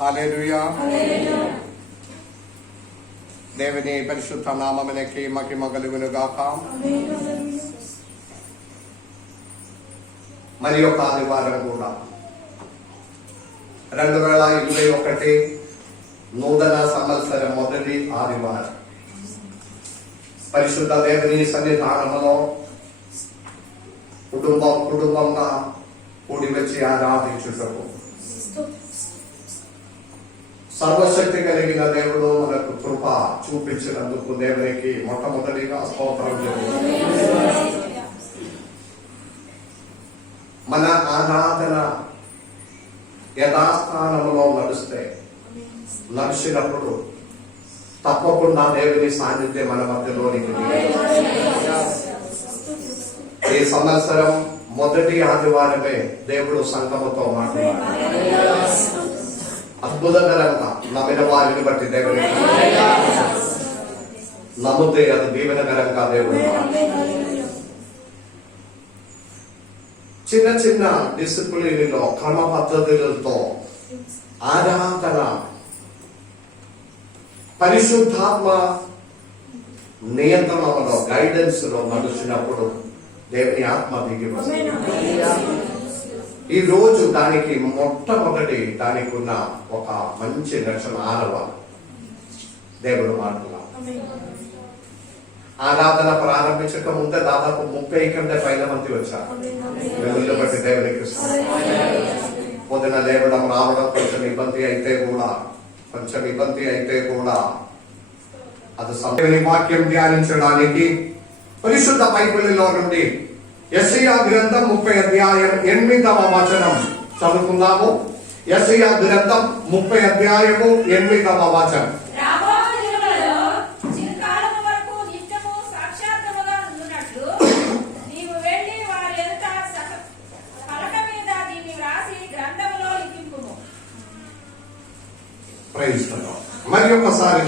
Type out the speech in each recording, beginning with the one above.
హల్లెలూయా. దేవుని పరిశుద్ధ నామమునకి మహిమ కలుగును గాక. మరి ఒక ఆదివారం కూడా 2021 నూతన సంవత్సరం మొదటి ఆదివారం పరిశుద్ధ దేవుని సన్నిధానంలో కుటుంబంగా కూడి వచ్చి ఆరాధించుటకు సర్వశక్తి కలిగిన దేవుడు మనకు కృప చూపించినందుకు దేవునికి మొట్టమొదటిగా స్తోత్రం చెల్లిస్తున్నాము. మన ఆరాధన యథాస్థానంలో నడిచినప్పుడు తప్పకుండా దేవుని సాన్నిధ్యం మన మధ్యలోనికి ఈ సంవత్సరం మొదటి ఆదివారమే దేవుడు సంఘముతో మాట్లాడారు. అద్భుతకరంగా నమ్మిన వారిని బట్టి దేవుడు నమ్మితే అది దీవెనకరంగా దేవుడు చిన్న చిన్న డిసిప్లిన్లో క్రమ పద్ధతులతో ఆరాధన పరిశుద్ధాత్మ నియంత్రణలో గైడెన్స్ లో నడుచినప్పుడు దేవుని ఆత్మ దిగి ఈ రోజు దానికి మొట్టమొదటి దానికి ఉన్న ఒక మంచి లక్షణ ఆనవాలు దేవుడు మాట్లాడు. ఆరాధన ప్రారంభించక ముందే దాదాపు 30 కంటే పైన మంది వచ్చారు. వెలుగులు బట్టి దేవునికి పొద్దున లేవడం రావడం కొంచెం ఇబ్బంది అయితే కూడా అది దేవుని వాక్యం ధ్యానించడానికి పరిశుద్ధ బైబిల్లో నుండి యెషయా గ్రంథం 30 అధ్యాయం 8వ వచనం చదువుకుందాము. యెషయా గ్రంథం 30 అధ్యాయము 8వ వచనం. మరి ఒకసారి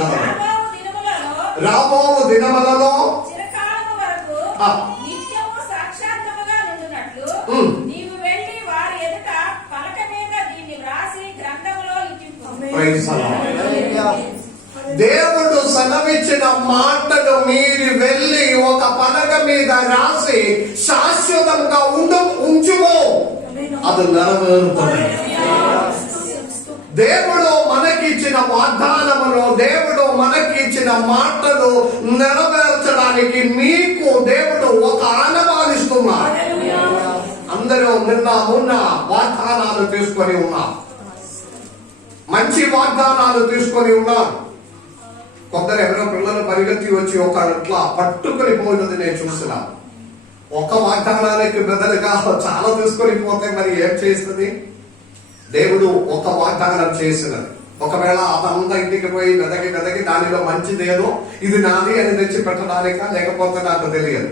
రాబో దినములలో దేవుడు సెలవిచ్చిన మాటను మీరు వెళ్ళి ఒక పలక మీద రాసి శాశ్వతంగా ఉంచుమో అది నెరవేరుతుంది. దేవుడు మనకిచ్చిన వాగ్దానములో దేవుడు మనకిచ్చిన మాటలు నెరవేర్చడానికి మీకు దేవుడు ఒక ఆనవాలిస్తున్నాడు. అందరూ మొన్న వాగ్దానాలు తీసుకొని ఉన్నారు, మంచి వాగ్దానాలు తీసుకొని ఉన్నారు. కొందరు ఎవరో పిల్లలు పరిగెత్తి వచ్చి ఒక ఇట్లా పట్టుకొని పోయినది నేను చూస్తున్నా. ఒక వాగ్దానానికి బదులుగా చాలా తీసుకొని పోతే మరి ఏం చేస్తుంది? దేవుడు ఒక వాగ్దానం చేసినది. ఒకవేళ అదంతా ఇంటికి పోయి వెదకి దానిలో మంచిదేదో ఇది నాది అని తెచ్చి పెట్టడానిక లేకపోతే నాకు తెలియదు.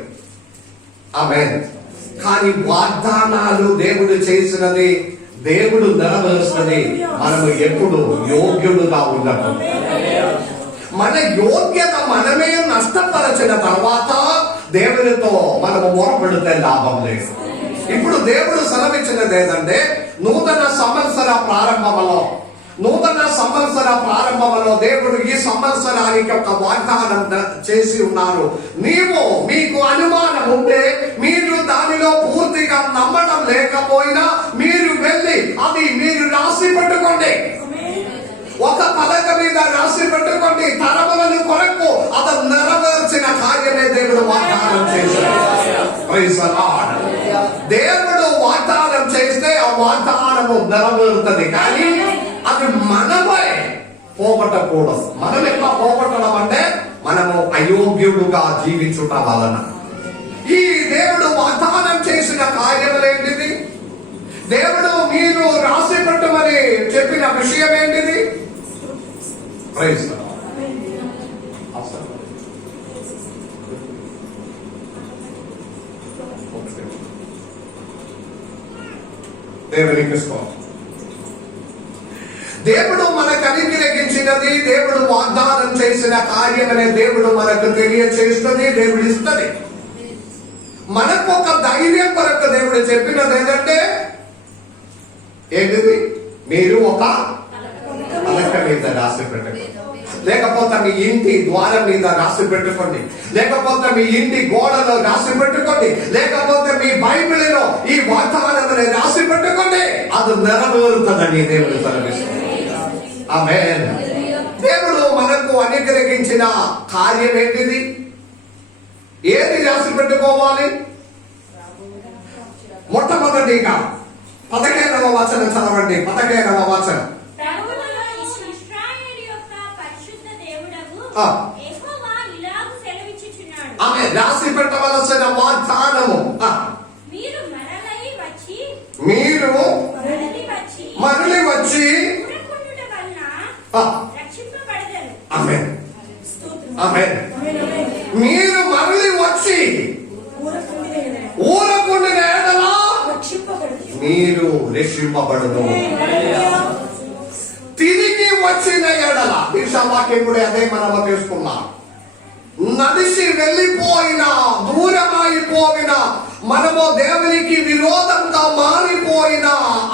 ఆమేన్. కానీ వాగ్దానాలు దేవుడు చేసినది దేవుడు నెరవేరుస్తుంది. మనము ఎప్పుడు యోగ్యుడుగా ఉండదు. మన యోగ్యత మనమే నష్టపరచిన తర్వాత దేవునితో మనము మొరపెడితే లాభం లేదు. ఇప్పుడు దేవుడు సెలవిచ్చినది ఏంటంటే నూతన సంవత్సర ప్రారంభంలో దేవుడు ఈ సంవత్సరానికి ఒక వాగ్దానం చేసి ఉన్నారు. మీకు అనుమానం ఉంటే, మీరు దానిలో పూర్తిగా నమ్మడం లేకపోయినా మీరు వెళ్ళి అది మీరు రాసి పెట్టుకోండి. ఒక పలక మీద రాసి పెట్టుకోండి. తరములను కొరకు అది నెరవేర్చిన కార్యమే దేవుడు వాగ్దానం చేశాడు. Praise the lord. దేవుడు వాగ్దానం చేస్తే ఆ వాగ్దానము నెరవేరుతుంది. కానీ అది మనమే పోగొట్టకూడదు. మనం ఎట్లా పోగొట్టడం అంటే మనము అయోగ్యుడుగా జీవించుట వలన. ఈ దేవుడు వాగ్దానం చేసిన కార్యములేంటిది? దేవుడు మీరు రాసి పెట్టమని చెప్పిన విషయం ఏంటిది? Praise the lord. దేవునికి స్తోత్రం. దేవుడు మనకు అనుగ్రహించినది, దేవుడు వాగ్దానం చేసిన కార్యమనే దేవుడు మనకు తెలియచేస్తుంది, దేవుడు ఇస్తుంది. మనకు ఒక ధైర్యం కొరకు దేవుడు చెప్పినది ఏంటంటే ఏంటిది? మీరు ఒక రాసి పెట్టుకోండి, లేకపోతే మీ ఇంటి ద్వారం మీద రాసి పెట్టుకోండి, లేకపోతే మీ ఇంటి గోడలో రాసి పెట్టుకోండి, లేకపోతే మీ బైబిల్లో ఈ వాగ్దానాన్ని రాసి పెట్టుకోండి. అది నెరవేరుతుందని దేవుడు సెలవిస్తుంది. ఆమేన్. దేవుడు మనకు అనుగ్రహించిన కార్యం ఏంటిది? ఏది రాసి పెట్టుకోవాలి? మొట్టమొదటిగా 15వ వచనం చదవండి. 15వ వచనం. ఆమె రాసి పెట్టవలసిన వాగ్దానము, మీరు మరలి వచ్చి ఆమేన్ ఆమేన్ మీరు మరలి వచ్చి ఊరకుండిన ఎడల మీరు రక్షింపబడును. తిరిగి వచ్చిన ఎడల వాక్యం కూడా అదే మనము తీసుకున్నాం. నడిచి వెళ్ళిపోయిన, దూరమైపోయిన, మనము దేవునికి విరోధంగా మారిపోయిన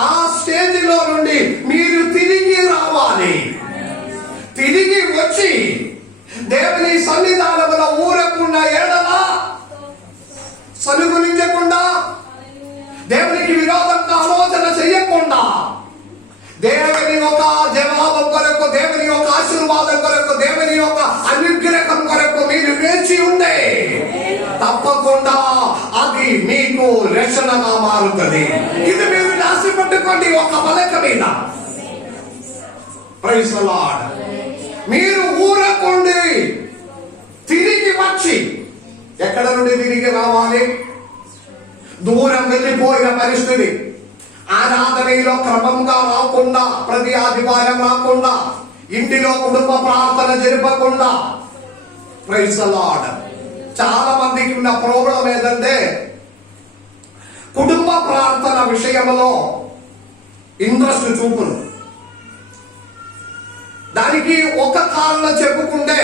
ఆ స్టేజిలో నుండి మీరు తిరిగి రావాలి. తిరిగి వచ్చి దేవుని సన్నిధానంలో ఊరకుండా ఎడల, సనుగునించకుండా, దేవునికి విరోధంగా ఆలోచన చెయ్యకుండా, దేవుని యొక్క జవాబం కొరకు, దేవుని యొక్క ఆశీర్వాదం కొరకు, దేవుని యొక్క అనుగ్రహం కొరకు మీరు వేచి ఉండే, తప్పకుండా అది మీకు రక్షణగా మారుతుంది. ఇది మీరు రాసి పెట్టుకోండి ఒక పలక మీద. Praise the lord. మీరు ఊరకుండి తిరిగి వచ్చి, ఎక్కడ నుండి తిరిగి రావాలి? దూరం వెళ్ళిపోయిన పరిస్థితి, ఆరాధనలో క్రమంగా రాకుండా, ప్రతి ఆదివారం రాకుండా, ఇంటిలో కుటుంబ ప్రార్థన జరపకుండా. Praise the lord. చాలా మందికి ఉన్న ప్రాబ్లం ఏంటంటే కుటుంబ ప్రార్థన విషయంలో ఇంట్రెస్ట్ చూపును. దానికి ఒక కారణం చెప్పుకుంటే,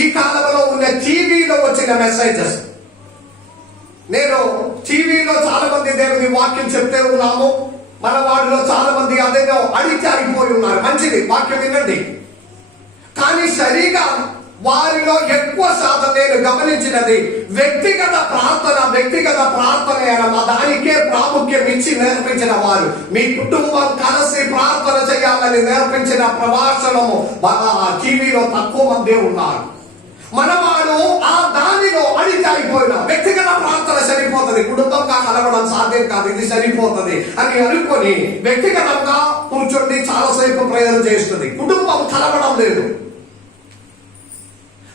ఈ కాలంలో ఉన్న టీవీలో వచ్చిన మెసేజెస్. నేను టీవీలో చాలా మంది దేవుని వాక్యం చెప్తే ఉన్నాము. మన వాడిలో చాలా మంది అదేదో అడిగిపోయి ఉన్నారు. మంచిది, వాక్యం వినండి. కానీ సరిగా వారిలో ఎక్కువ శాతం నేను గమనించినది వ్యక్తిగత ప్రార్థన దానికే ప్రాముఖ్యం ఇచ్చి నేర్పించిన వారు. మీ కుటుంబం కలిసి ప్రార్థన చేయాలని నేర్పించిన ప్రഭാషణము టీవీలో తక్కువ మందే ఉన్నారు. మనవాడు ఆ దానిలో అడిగిపోయిన వ్యక్తిగత ప్రార్థన సరిపోతుంది, కుటుంబంగా కలవడం సాధ్యం కాదు, ఇది సరిపోతుంది అని అనుకొని వ్యక్తిగతంగా కూర్చొని చాలాసేపు ప్రేయర్ చేస్తుంది. కుటుంబం కలవడం లేదు.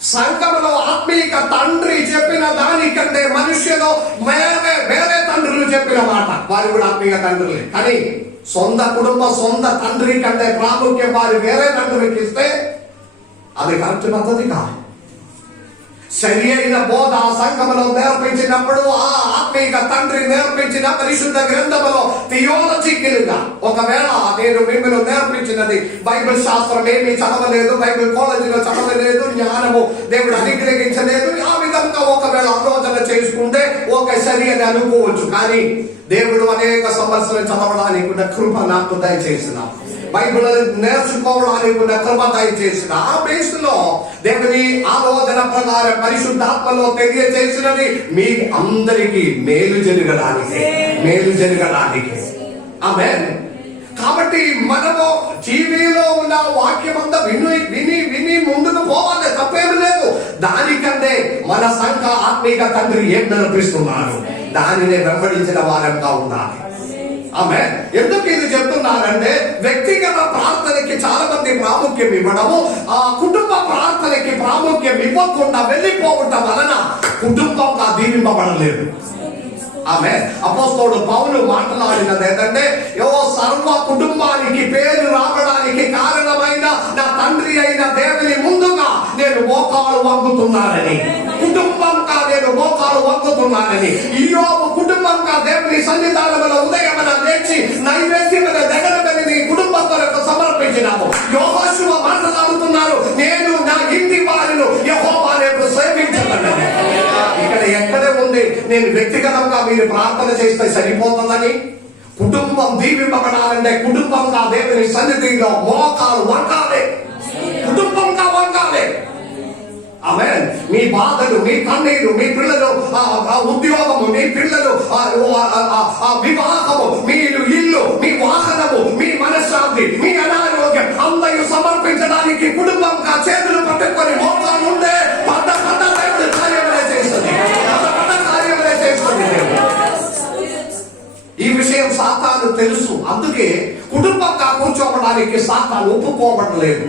సంఘంలో ఆత్మీయ తండ్రి చెప్పిన దానికంటే మనుష్యులు వేరే తండ్రులు చెప్పిన మాట, వారు కూడా ఆత్మీయ తండ్రులే, కానీ సొంత కుటుంబం, సొంత తండ్రి కంటే ప్రాముఖ్యం వారు వేరే తండ్రికి ఇస్తే అది కరెక్ట్ పద్ధతి కాదు. సరి అయిన బోధ సంఘములో నేర్పించినప్పుడు ఆ ఆత్మీయ తండ్రి నేర్పించిన పరిశుద్ధ గ్రంథములో థియాలజికల్గా, ఒకవేళ నేను మిమ్మల్ని నేర్పించినది బైబిల్ శాస్త్రం ఏమీ చదవలేదు, బైబిల్ కాలేజీలో చదవలేదు, జ్ఞానము దేవుడు అనుగ్రహించలేదు, ఆ విధంగా ఒకవేళ ఆలోచన చేసుకుంటే ఒక సరి అని అనుకోవచ్చు. కానీ దేవుడు అనేక సంవత్సరాలు చదవడానికి ఉన్న కృప నాకు దయచేసిన, బైబిల్ నేర్చుకోవడానికి ఉన్న కృప దయచేసిన, ఆ బేస్ లో దేవుని ఆలోచన ప్రకారం పరిశుద్ధాత్మలో తెలియజేసినది మీ అందరికీ మేలు జరగడానికి. ఆమేన్. కాబట్టి మనము టీవీలో ఉన్న వాక్యం అంతా విని ముందుకు పోవాలి, తప్పేమి లేదు. దానికంటే మన సంఘ ఆత్మీయ తండ్రి ఏం నేర్పిస్తున్నారు దానిని వెంబడించిన వారంగా ఉండాలి. ఆమె ఎందుకు ఇది చెప్తున్నారంటే, వ్యక్తిగత ప్రార్థనకి చాలా మంది ప్రాముఖ్యం ఇవ్వడము, ఆ కుటుంబ ప్రార్థనకి ప్రాముఖ్యం ఇవ్వకుండా వెళ్ళిపోవటం వలన కుటుంబంగా దీవింపబడలేదు. ఆమె అపోస్తలుడు పౌలు మాట్లాడినది ఏంటంటే, సర్వ కుటుంబానికి పేరు రావడానికి కారణమైన నా తండ్రి అయిన దేవుని ముందుగా నేను మోకాలు వంగుతున్నానని, కుటుంబంగా నేను మోకాలు వంగుతున్నానని. యోబు కుటుంబంగా దేవుని సన్నిధానంలో ఉదయమన లేచి నైవేద్యమైన దగ్గరని నీ కుటుంబం కొరకు సమర్పించినాము. యెహోషువ మాట్లాడుతున్నారు, నేను నా ఇంటి వారిని యెహోవా రేపు సేవించమన్నది. ఇక్కడ ఎక్కడే ఉంది నేను వ్యక్తిగతంగా మీరు ప్రార్థన చేస్తే సరిపోతుందని. కుటుంబం దీవింపబడాలంటే కుటుంబంగా దేవుని సన్నిధిలో మోకాలు వంగాలి. ఆమేన్. మీ బాధలు, మీ కన్నీరు, మీ పిల్లలు ఉద్యోగము, మీ పిల్లలు వివాహము, మీరు ఇల్లు, మీ వాహనము, మీ మనశ్శాంతి, మీ అనారోగ్యం అందరూ సమర్పించడానికి కుటుంబంగా చేతులు పట్టుకొని మోకాలు ఉండే పడ్డ దేవుడు కార్యములే చేస్తుంది. కార్యములే చేస్తుంది. ఈ విషయం సాతాను తెలుసు. అందుకే కుటుంబంగా కూర్చోవడానికి సాతాను ఒప్పుకోవట్లేదు.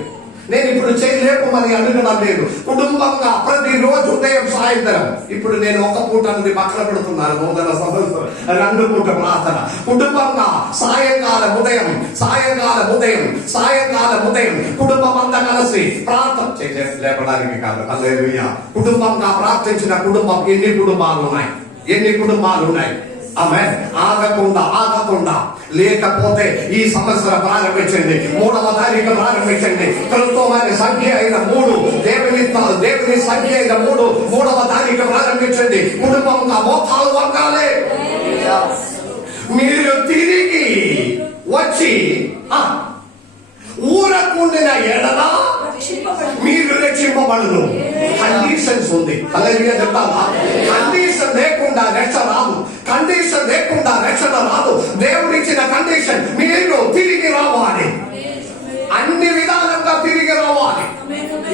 నేను ఇప్పుడు చేయలేకమని అడగడం లేదు. కుటుంబంగా ప్రతిరోజు ఉదయం సాయంత్రం, ఇప్పుడు నేను ఒక పూట అనేది పక్కన పెడుతున్నాను, నూతన సంవత్సరం 2 పూట ప్రార్థన. కుటుంబంగా సాయంకాలం ఉదయం కుటుంబం అంతా కలిసి ప్రార్థన లేపడానికి కాదు. హల్లెలూయా. కుటుంబంగా ప్రార్థించిన కుటుంబం ఎన్ని కుటుంబాలు ఉన్నాయి. ఆమేన్. ఆగకుండా లేకపోతే ఈ సంవత్సరం ప్రారంభించండి. 3వ తారీఖు ప్రారంభించండి. క్రిస్తమైన సంఖ్య అయిన 3, దేవుని సంఖ్య అయిన 3వ తారీఖు ప్రారంభించండి. కుటుంబంగా మోకాలు వంగాలే. మీరు తిరిగి వచ్చి ఊరకుండిన ఎడల మీరు రక్షింపబడును. కండిషన్స్ ఉంది. హల్లెలూయా చెప్తావా? కండిషన్ లేకుండా రక్షణ రాదు. దేవుడిచ్చిన కండిషన్, మీరు తిరిగి రావాలి. అన్ని విధాలుగా తిరిగి రావాలి.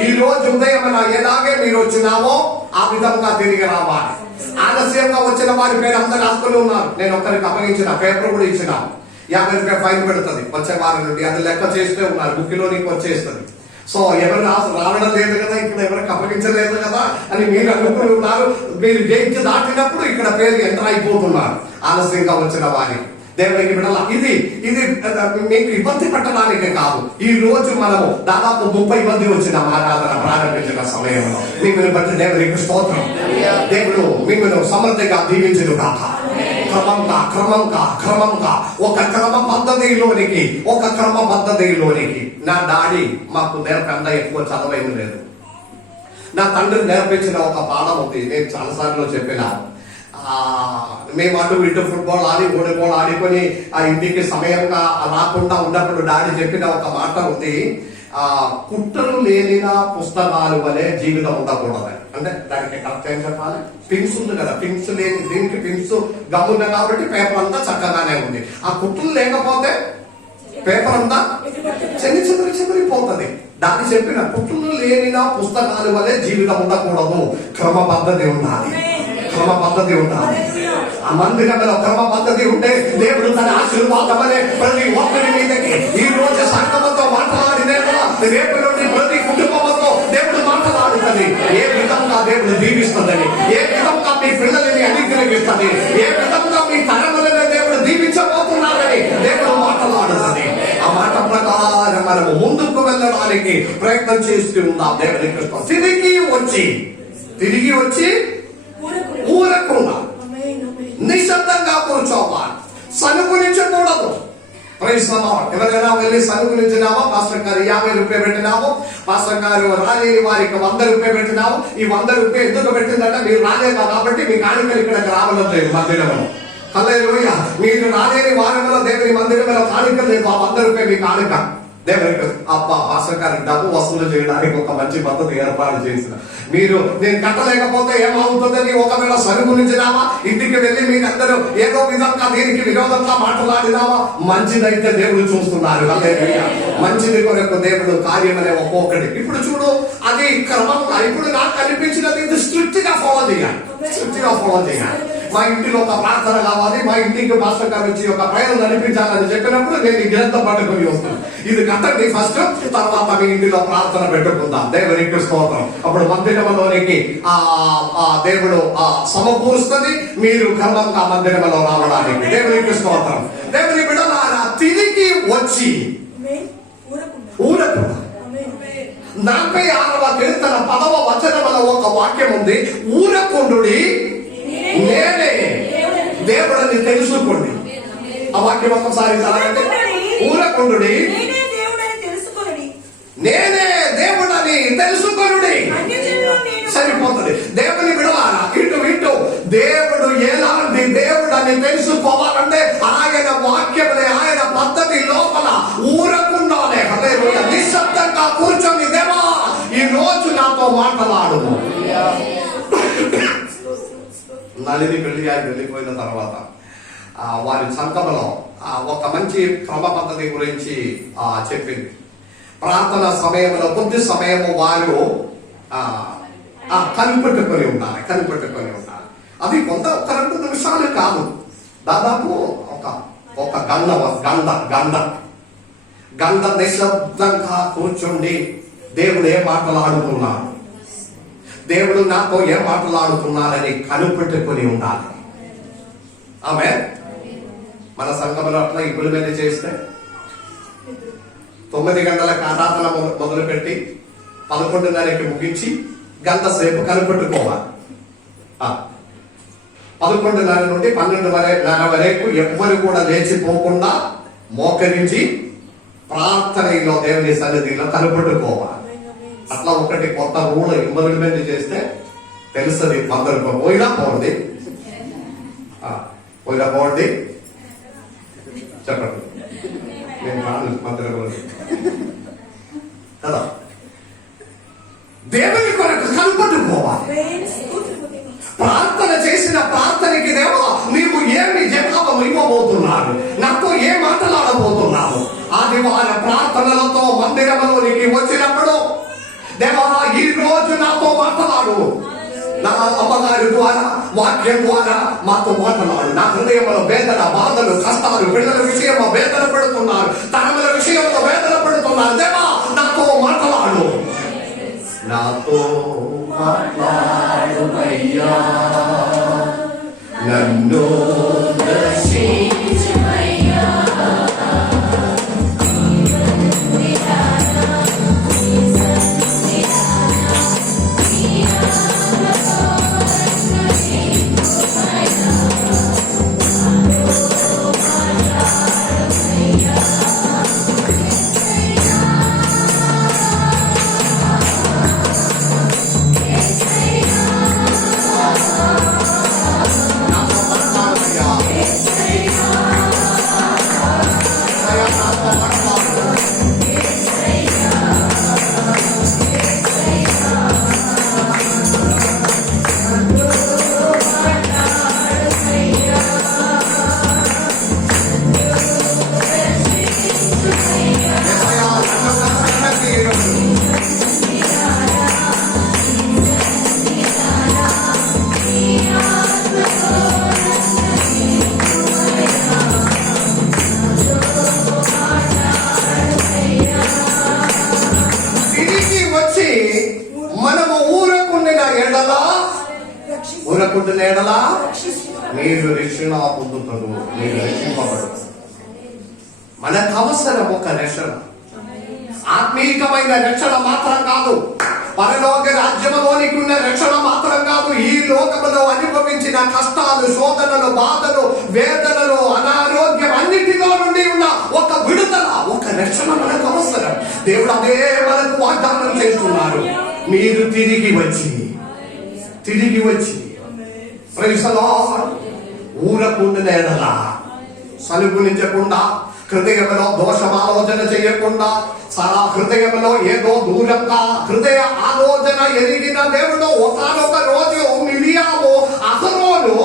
ఈ రోజు ఉదయం ఎలాగే మీరు వచ్చినామో ఆ విధంగా తిరిగి రావాలి. ఆలస్యంగా వచ్చిన వారి పేరు అందరు రాసుకుని ఉన్నారు. నేను ఒక్కరికి అప్పగించిన పేపర్ కూడా ఇచ్చిన 50 రూపాయలు ఫైన్ పెడుతుంది వచ్చే వారం నుండి. అది లెక్క చేస్తే ఉన్నారు, బుక్కిలో నీకు వచ్చేస్తుంది. సో ఎవరు రావడం లేదు కదా, ఇక్కడ ఎవరికి అప్పగించలేదు కదా అని మీరు అనుకుని ఉన్నారు. మీరు గేట్ దాటినప్పుడు ఇక్కడ పేరు ఎంటర్ అయిపోతున్నారు ఆలస్యంగా వచ్చిన వారి. దేవునికి బిడ్డల, ఇది మీకు ఇబ్బంది పెట్టడానికి కాదు. ఈ రోజు మనము దాదాపు 30 మంది వచ్చిన ఆరాధన ప్రారంభించిన సమయంలో మిమ్మల్ని బట్టి దేవునికి స్తోత్రం. దేవుడు మిమ్మల్ని సమృద్ధిగా దీవించును కాక. క్రమంగా ఒక క్రమ పద్ధతిలోనికి నా డాడీ మాకు నేర్పంగా ఎక్కువ చదవైంది లేదు. నా తండ్రి నేర్పించిన ఒక పాఠం ఉంది. నేను చాలాసార్లు చెప్పిన, మేము అటు ఇటు ఫుట్బాల్ వాలీబాల్ ఆడుకొని ఆ ఇంటికి సమయంగా రాకుండా ఉన్నప్పుడు డాడీ చెప్పిన ఒక మాట ఉంది. కుట్టలు లేనిన పుస్తకాలు వలె జీవితం ఉండకూడదు. అంటే దానికి కరెక్ట్ ఏం చెప్పాలి? పిన్స్ ఉంది కదా, పిన్స్ లేని దీనికి పిన్స్ గమ్మున్నా కాబట్టి పేపర్ అంతా చక్కగానే ఉంది. ఆ కుట్టలు లేకపోతే పేపర్ అంతా చెదిరిపోతుంది. దాన్ని చెప్పిన కుట్టలు లేనిన పుస్తకాలు వలె జీవితం ఉండకూడదు. క్రమ పద్ధతి ఉండాలి. ఆ మందిరంలో క్రమ పద్ధతి ఉంటే దేవుడు తన ఆశీర్వాదమనే ప్రతి ఒక్కరి మీదకి ఈ రోజు సంఘంతో మాట్లాడినేలా రేపు నుండి ప్రతి కుటుంబంతో దేవుడు మాట్లాడుతుంది. ఏ విధంగా దేవుడు దీవిస్తుందని, ఏ విధంగా మీ పిల్లలని అనుగ్రహిస్తుంది, ఏ విధంగా మీ తరములను దేవుడు దీవించబోతున్నారని దేవుడు మాట్లాడుతుంది. ఆ మాట ప్రకారం మనము ముందుకు వెళ్ళడానికి ప్రయత్నం చేస్తూ ఉందాం. దేవుని కృష్ణ తిరిగి వచ్చి ఊరకుండా నిశ్శబ్దంగా కూర్చోవాలి. సనుగునించకూడదు. ఎవరైనా వెళ్ళి సనుగునించినామో, పాస్టర్ గారు 50 రూపాయలు పెట్టినామో, పాస్టర్ గారు రాలేని వారికి 100 రూపాయలు పెట్టినాము. ఈ 100 రూపాయలు ఎందుకు పెట్టిందంటే మీరు రాలేదు కాబట్టి మీ కానుకలు ఇక్కడికి రావట్లేదు మందిరంలో. హల్లెలూయా. మీరు రాలేని వారంలో దేవుని మందిరంలో కానుకలు లేదు. ఆ 100 రూపాయలు మీ కానుక. దేవునికి పాస్టర్ గారికి డబ్బు వసూలు చేయడానికి ఒక మంచి పద్ధతి ఏర్పాటు చేసిన. నేను కట్టలేకపోతే ఏమవుతుందని ఒకవేళ సరుగునించినావా, ఇంటికి వెళ్ళి మీరందరూ ఏదో విధంగా దీనికి విరోధంగా మాట్లాడినావా, మంచిదైతే దేవుడు చూస్తున్నారు. మంచిది కొరకు దేవుడు కార్యం అనే ఒక్కొక్కటి. ఇప్పుడు చూడు, అది క్రమంగా ఇప్పుడు నాకు కనిపించినది ఇది స్ట్రిక్ట్ గా ఫాలో చేయాలి. మా ఇంటిలో ఒక ప్రార్థన కావాలి, మా ఇంటికి పాస్టర్ గారు వచ్చి ఒక ప్రయాణం నడిపించాలని చెప్పినప్పుడు నేను ఈ గ్రంథం పట్టుకొని వస్తాను. ఇది కట్టండి ఫస్ట్, తర్వాత మీ ఇంటిలో ప్రార్థన పెట్టుకుందాం. దేవునికి స్తోత్రం. అప్పుడు మందిరంలోనికి దేవుడు సమకూరుస్తుంది. మీరు క్రమంగా మందిరంలో రావడానికి. దేవునికి స్తోత్రం. దేవుని బిడ్డలారా, తిరిగి వచ్చి ఊరకు 46వ కీర్తన 10వ వచనములో ఒక వాక్యం ఉంది. ఊరకుండుడి, నేనే దేవుడని తెలుసుకోండి. ఆ వాక్యం ఒక్కసారి చదవండి. ఊరకుండుడి, నేనే దేవుడని తెలుసుకొనుడి. సరిపోతుంది. దేవుని విడవాలా ఇటు దేవుడు ఎలాంటి దేవుడని తెలుసుకోవాలంటే ఆయన వాక్యములే, ఆయన పద్ధతి లోపల ఊరకుండాలే. నిశ్శబ్దంగా కూర్చొని, దేవా ఈ రోజు నాతో మాటలాడుము. నళిని పెళ్లి అయి వెళ్ళిపోయిన తర్వాత వారి సంఘములో ఒక మంచి క్రమ పద్ధతి గురించి చెప్పింది. ప్రార్థన సమయంలో కొద్ది సమయము వారు కనిపెట్టుకొని ఉండాలి. అది ఒక 2 నిమిషాలు కాదు, దాదాపు ఒక గంట నిశ్శబ్దంగా కూర్చుండి దేవుడు ఏం మాటలాడుతున్నాడు, దేవుడు నాతో ఏం మాటలాడుతున్నారని కనిపెట్టుకొని ఉండాలి. ఆమె మన సంఘంలో అట్లా ఇంప్లిమెంట్ చేస్తే 9 గంటలకు ఆరాధన మొదలుపెట్టి 11:30కి ముగించి గంట సేపు కనిపెట్టుకోవాలి. 11:30 నుండి 12:30 వరకు ఎవ్వరు కూడా లేచిపోకుండా మోకరించి ప్రార్థనలో దేవుని సన్నిధిలో కనిపెట్టుకోవాలి. అట్లా ఒకటి కొత్త రూల్ ఇంప్లిమెంట్ చేస్తే తెలుస్తుంది. అందరికీ పోయినా పోండి చెప్పండి, నేను రాను మంత్రి కదా. దేవుని కొరకు కనిపెట్టుకోవాలి. ప్రార్థన చేసిన ప్రార్థనకి దేవా నీవు ఏమి జవాబు ఇవ్వబోతున్నావు, నాతో ఏ మాట్లాడబోతున్నావు. ఆదివార ప్రార్థనలతో మందిరంలోనికి వచ్చినప్పుడు దేవా ఈ రోజు నాతో మాట్లాడు, నా అమ్మగారి ద్వారా వాక్యం ద్వారా మాతో మాట్లాడు. నా హృదయంలో వేదన, బాధలు, కష్టాలు, పిల్లల విషయంలో వేదన పడుతున్నారు, తనముల విషయంలో వేదన పడుతున్నారు. దేవా నాతో మాట్లాడు, నాతో మాట్లాడుమయ్యా, నన్ను దర్శించుమయ్యా. ఊరకుంటున్న ఎడల మీరు రక్షణ పొందుతారు, మీరు రక్షింపబడు. మనకు అవసరం ఒక రక్షణ, ఆత్మీయమైన రక్షణ మాత్రం కాదు, పరలోక రాజ్యములోనికి ఉన్న రక్షణ మాత్రం కాదు. ఈ లోకములో అనుభవించిన కష్టాలు, శోధనలు, బాధలు, వేదనలు, అనారోగ్యం అన్నిటిలో నుండి ఉన్న ఒక విడుదల, ఒక రక్షణ మనకు అవసరం. దేవుడు అదే మనకు వాగ్దానం చేస్తున్నారు. మీరు తిరిగి వచ్చి ఊరకుండిన ఎడల సనుగునించకుండా, హృదయంలో దోషమాలోచన చేయకుండా, చాలా హృదయంలో ఏదో దూరంగా హృదయ ఆలోచన ఎరిగిన దేవుడు ఒకనొక రోజు మిరియాము అహరోను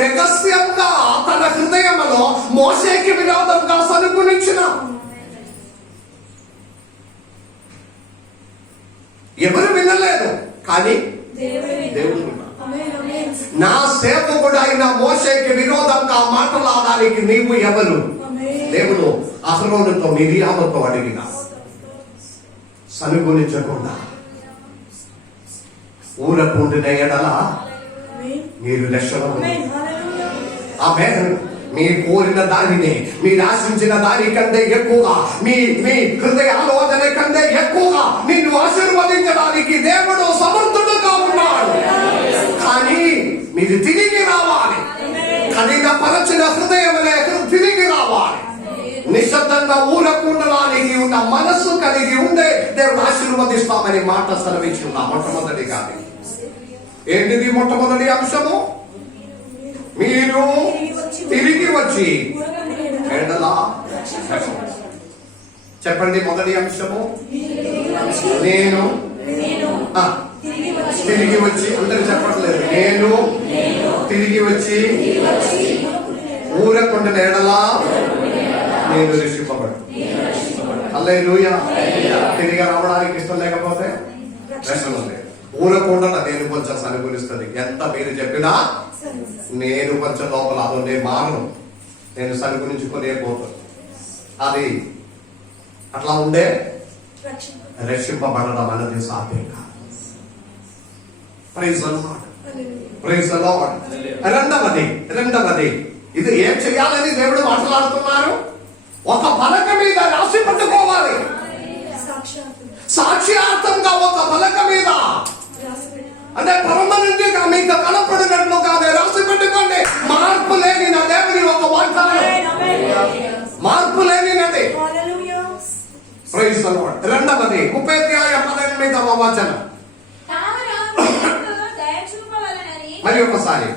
రహస్యంగా తన హృదయంలో మోషేకి విరోధంగా సనుగునించిన. ఎవరు వినలేదు, కానీ దేవుడు నా సేవకుడు అయిన మోషేకి విరోధంగా మాట్లాడడానికి నీవు ఎవరు? దేవుడు అహరోనుతో మిరియాముతో అడిగిన. సనుగునించకుండా ఊరకుండిన ఎడల మీరు రక్షణ. ఆమేన్. మీ కోరిన దానిని, మీరు ఆశించిన దానికంటే ఎక్కువగా, మీ హృదయ ఆలోచన కంటే ఎక్కువగా నిన్ను ఆశీర్వదించడానికి దేవుడు సమర్థుడుగా ఉన్నాడు. కానీ మీరు తిరిగి రావాలి. కఠినపరచిన హృదయం లేక తిరిగి రావాలి. నిశ్శబ్దంగా ఊరకుండడానికి ఉన్న మనస్సు కలిగి ఉండే దేవుడు ఆశీర్వదిస్తామని మాట సెలవించున్నా. మొట్టమొదటి కాదు ఏంటిది? మొట్టమొదటి అంశము, మీరు తిరిగి వచ్చి ఎడలా. చెప్పండి. మొదటి అంశము నేను తిరిగి వచ్చి, అందరూ చెప్పట్లేదు. నేను తిరిగి వచ్చి ఊరకుండిన ఎడలా నేను రక్షింపబడు. హల్లెలూయా. తిరిగి రావడానికి ఇష్టం లేకపోతే రక్షణ లేదు. ఊరకుండా నేను కొంచెం సనుగులిస్తుంది. ఎంత మీరు చెప్పినా నేను కొంచెం లోపల అదో నేను మారను, నేను సనుగులించుకునే పోతాను. అది అట్లా ఉండే రక్షింపబడడం అనేది సాధ్యం కాదు. Praise the lord, praise the lord. రెండవది ఇది ఏం చేయాలని దేవుడు మాట్లాడుతున్నారు. ఒక పలక మీద రాసి పెట్టుకోవాలి. సాక్ష్యార్థంగా ఒక పలక మీద, అంటే పర్మనెంట్ గా మీకు కనపడినట్లుగా రాసి పెట్టుకోండి. మార్పు లేని నా దేవుని ఒక వాగ్దానం, మార్పు లేనిది. Praise the lord. రెండవది 38వ వచనం. మరి ఒకసారి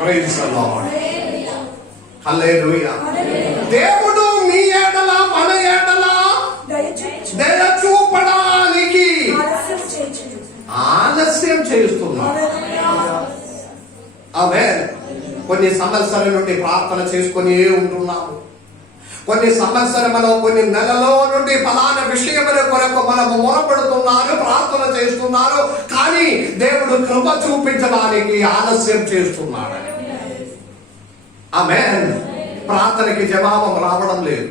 ప్రైజ్ ది లార్డ్. హల్లెలూయా. దేవుడు మీ ఎడల మన ఎడల దయ చూపడానికి ఆలస్యం చేస్తున్నాడు. ఆమేన్. కొన్ని సంవత్సరాల నుండి ప్రార్థన చేసుకుని ఉంటున్నాము. కొన్ని సంవత్సరములో, కొన్ని నెలలో నుండి ఫలానా విషయముల కొరకు మనము మొరపెడుతున్నారు, ప్రార్థన చేస్తున్నారు. కానీ దేవుడు కృప చూపించడానికి ఆలస్యం చేస్తున్నాడు. ఆమేన్. ప్రార్థనకి జవాబు రావడం లేదు.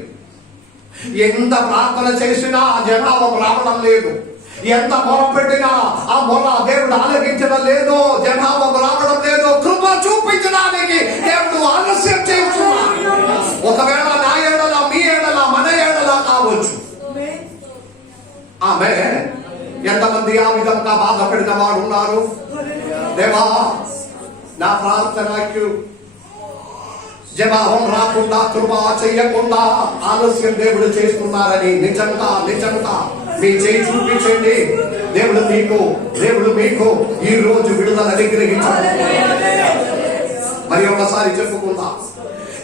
ఎంత ప్రార్థన చేసినా జవాబు రావడం లేదు. ఎంత మొరపెట్టినా ఆ మొర దేవుడు ఆలకించడం లేదు, జవాబు రావడం లేదు. కృప చూపించడానికి దేవుడు ఆలస్యం చేస్తున్నాడు. ఒకవేళ నా ఏడల, మీ ఏడల, మన ఏడల కావచ్చు. ఆమె ఎంతమంది ఆ విధంగా బాధపడిన వాడు ఉన్నారు. దేవా, నా ప్రార్థనకు జవాబం రాకుండా, కృప చెయ్యకుండా ఆలస్యం దేవుడు చేస్తున్నారని నిజంగా మీ చేయి చూపించండి. దేవుడు మీకు ఈ రోజు విడుదల అనుగ్రహించాలి. మరి ఒకసారి చెప్పుకుందాం.